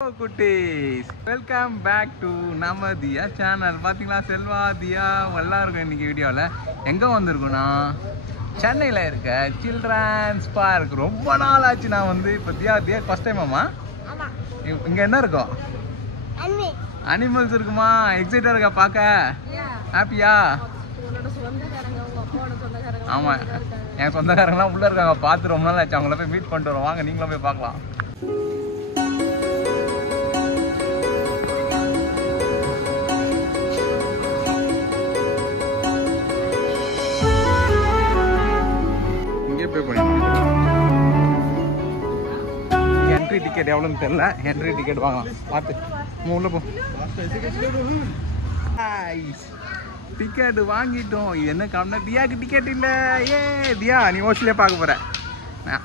Hello குட்டீஸ், welcome back to நம்ம தியா channel. பார்த்தீங்களா, செல்வா தியா எல்லாம் இருக்கும். இன்றைக்கி வீடியோவில் எங்கே வந்திருக்கோன்னா, சென்னையில் இருக்க சில்ட்ரன்ஸ் பார்க். ரொம்ப நாள் ஆச்சு நான் வந்து. இப்போ தியா ஃபஸ்ட் டைம் ஆமா இங்கே என்ன இருக்கும்? அனிமல்ஸ் இருக்குமா? எக்ஸைட்டாக இருக்கா பார்க்க? ஹாப்பியா? ஆமாம், என் சொந்தக்காரங்களாம் உள்ளே இருக்காங்க. பார்த்து ரொம்ப நாள் ஆச்சு. அவங்கள போய் மீட் பண்ணிட்டு வரோம். வாங்க, நீங்களும் போய் பார்க்கலாம். என்ட்ரி டிக்கெட் எவ்வளோன்னு தெரியல. என்ட்ரி டிக்கெட் வாங்கலாம். பார்த்து உள்ள போ. டிக்கெட் வாங்கிட்டோம். இது என்ன காரணம்? தியாவுக்கு டிக்கெட் இல்லை. ஏ தியா, நீ ஓசிலே பார்க்க போற.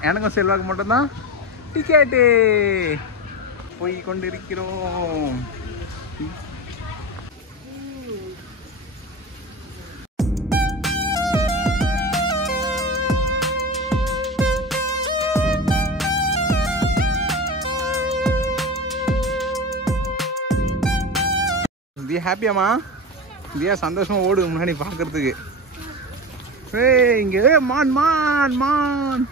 எனக்கும் செல்வாக்கு மட்டும்தான் டிக்கெட்டு. போய் கொண்டு இருக்கிறோம். தியா ஹாப்பியாமா? தியா சந்தோஷமா ஓடு முன்னாடி பாக்குறதுக்கு. ஏய் இங்க மான் மான் மான்.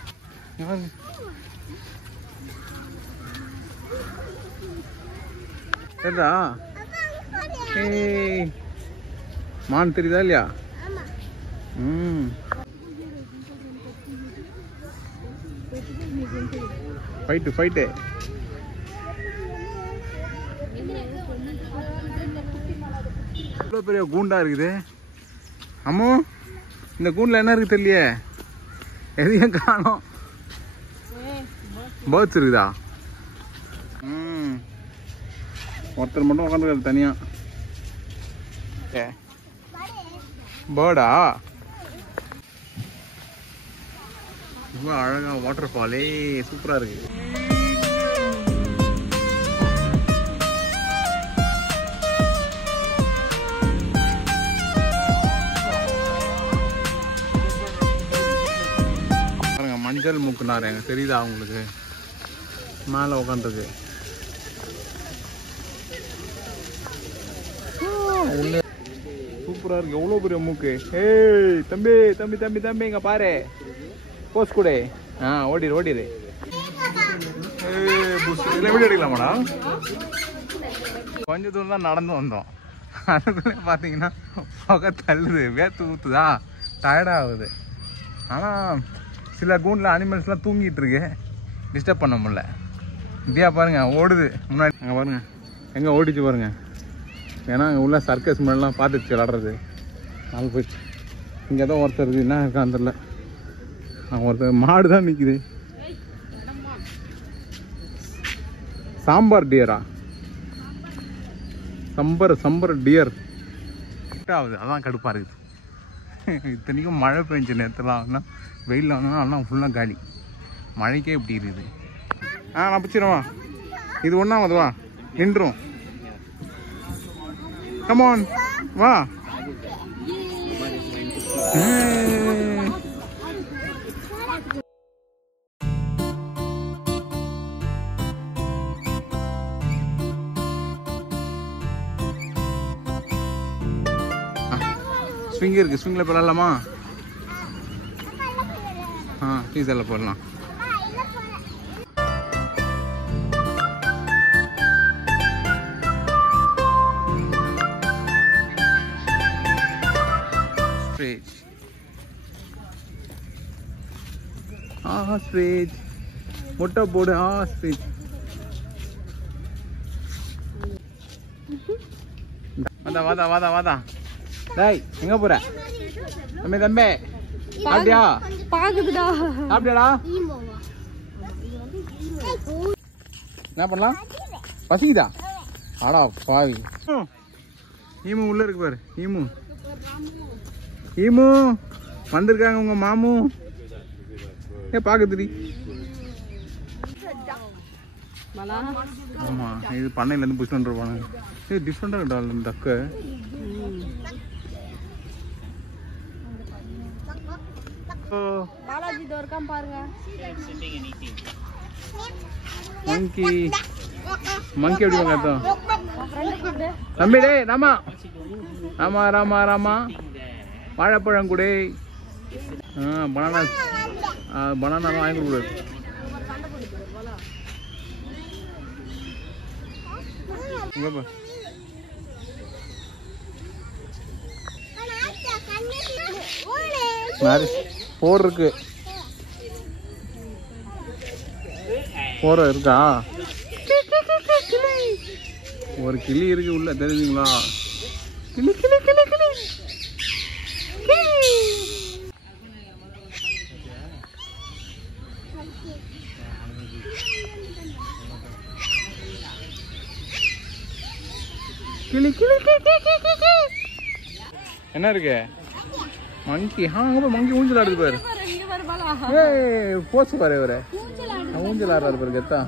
தெரியுதா? ஏய் மான் தெரியுதா இல்லையா? ஃபைட்டு இவ்வளோ பெரிய கூண்டா இருக்குது. அம்மோ, இந்த கூண்டில் என்ன இருக்கு தெரியலையே. எதையும் காணோம். பேர்ட்ஸ் இருக்குதா? ஒருத்தர் மட்டும் உட்காந்துருக்காரு தனியா. பேர்டா? இவ்வளோ அழகா வாட்டர் ஃபாலே சூப்பரா இருக்கு. மஞ்சள் மூக்குனாரு எங்க தெரியுதா உங்களுக்கு? மேல உட்காந்துருக்கு. சூப்பரா இருக்கு. எவ்வளவு பெரிய மூக்கு. ஏய் தம்பி தம்பி தம்பி தம்பி இங்க பாரு. போஸ் கூட. ஓடிடு. வீடியோ எடுக்கலாமாடா? கொஞ்ச தூரம் தான் நடந்து வந்தோம். அதுக்குள்ளே பார்த்தீங்கன்னா புகை தள்ளுது, வேர்த்து ஊத்துதா, டயர்டாகுது. ஆனால் சில கூண்டில் அனிமல்ஸ்லாம் தூங்கிட்டு இருக்கு. டிஸ்டர்ப் பண்ண முடியல. இந்தியா பாருங்க ஓடுது முன்னாடி. அங்கே பாருங்க எங்கே ஓடிச்சு பாருங்க. ஏன்னா அங்கே உள்ள சர்க்கஸ் முன்னாடிலாம் பார்த்துச்சு விளாடுறது. நாள் போயிடுச்சு. இங்கே தான் ஒருத்தர் இருக்குது. என்ன இருக்கான்னு தெரில. ஒருத்தர் மாடு தான் நிற்குது. சாம்பார் டியரா? சம்பர் டியர் ஆகுது. அதான் கடுப்பாக இருக்குது. இத்தனைக்கும் மழை பெஞ்ச நேரத்துலாம் வெயிலில் வந்தோம்னா எல்லாம் ஃபுல்லாக காலி. மழைக்கே இப்படி இருக்குது. நான் பிடிச்சிடுவா. இது ஒன்றாவது வா, நின்றும். கமான் வா. ஸ்விங் இருக்கு. ஸ்விங்கில் போடலாமா? பீஸாவில் போடலாம். ஸ்ட்ரேஜ் முட்டை போடு. ஸ்ட்ரேஜ் வாதா. டேய் எங்க போற? தம்பி அப்படியா? பாக்குதுடா. அப்படியாடா? என்ன பண்ணலாம்? பசிக்குதா? ஆடா பாவி. ஈமு உள்ள இருக்கு பாரு. ஈமு வந்திருக்காங்க உங்க மாமு. பாக்குதுடி. ஆமா, இது பண்ணையில இருந்து புஷ் பண்ணிருப்பாங்க. இது டிஃப்ரெண்டா இருக்கா டக்கு. பாலாஜி தோர்க்கம் பாருங்க. monkey. மங்கி எப்படி கத்தும் தம்பி டேய் ராமா ராமா ராமா ராமா வாழைப்பழம் கூட பனானா பனானாலாம் வாங்கி கொடு போர் இருக்கு போற இருக்கா ஒரு கிளி இருக்கு உள்ள தெரியுதுங்களா கிளி கிளி கிளி கிளி கிளி கிளி கிளி என்ன இருக்கு மங்கி அங்க மங்கி ஊஞ்சல் ஆடுது பாரு போச்சு பாரு இவரு ஊஞ்சல் ஆடுறாரு பாரு கெத்தா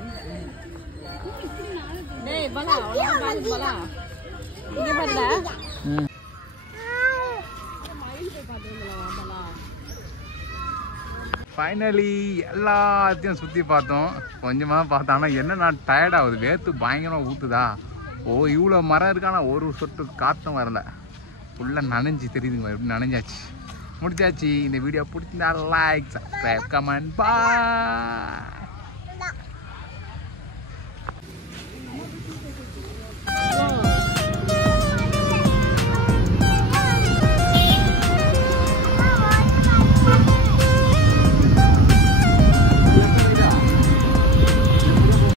ஃபைனலி எல்லாத்தையும் சுற்றி பார்த்தோம் கொஞ்சமாக பார்த்தோம் ஆனால் என்ன நான் டயர்ட் ஆகுது வேர்த்து பயங்கரமாக ஊற்றுதா இவ்வளோ மரம் இருக்கானா ஒரு சொட்டு காற்றும் வரல ஃபுல்லாக நனைஞ்சி தெரியுதுங்க எப்படி நனைஞ்சாச்சு முடிச்சாச்சு இந்த வீடியோ பிடிச்சிருந்தா லைக் சப்ஸ்கிரைப் கமெண்ட் பாய்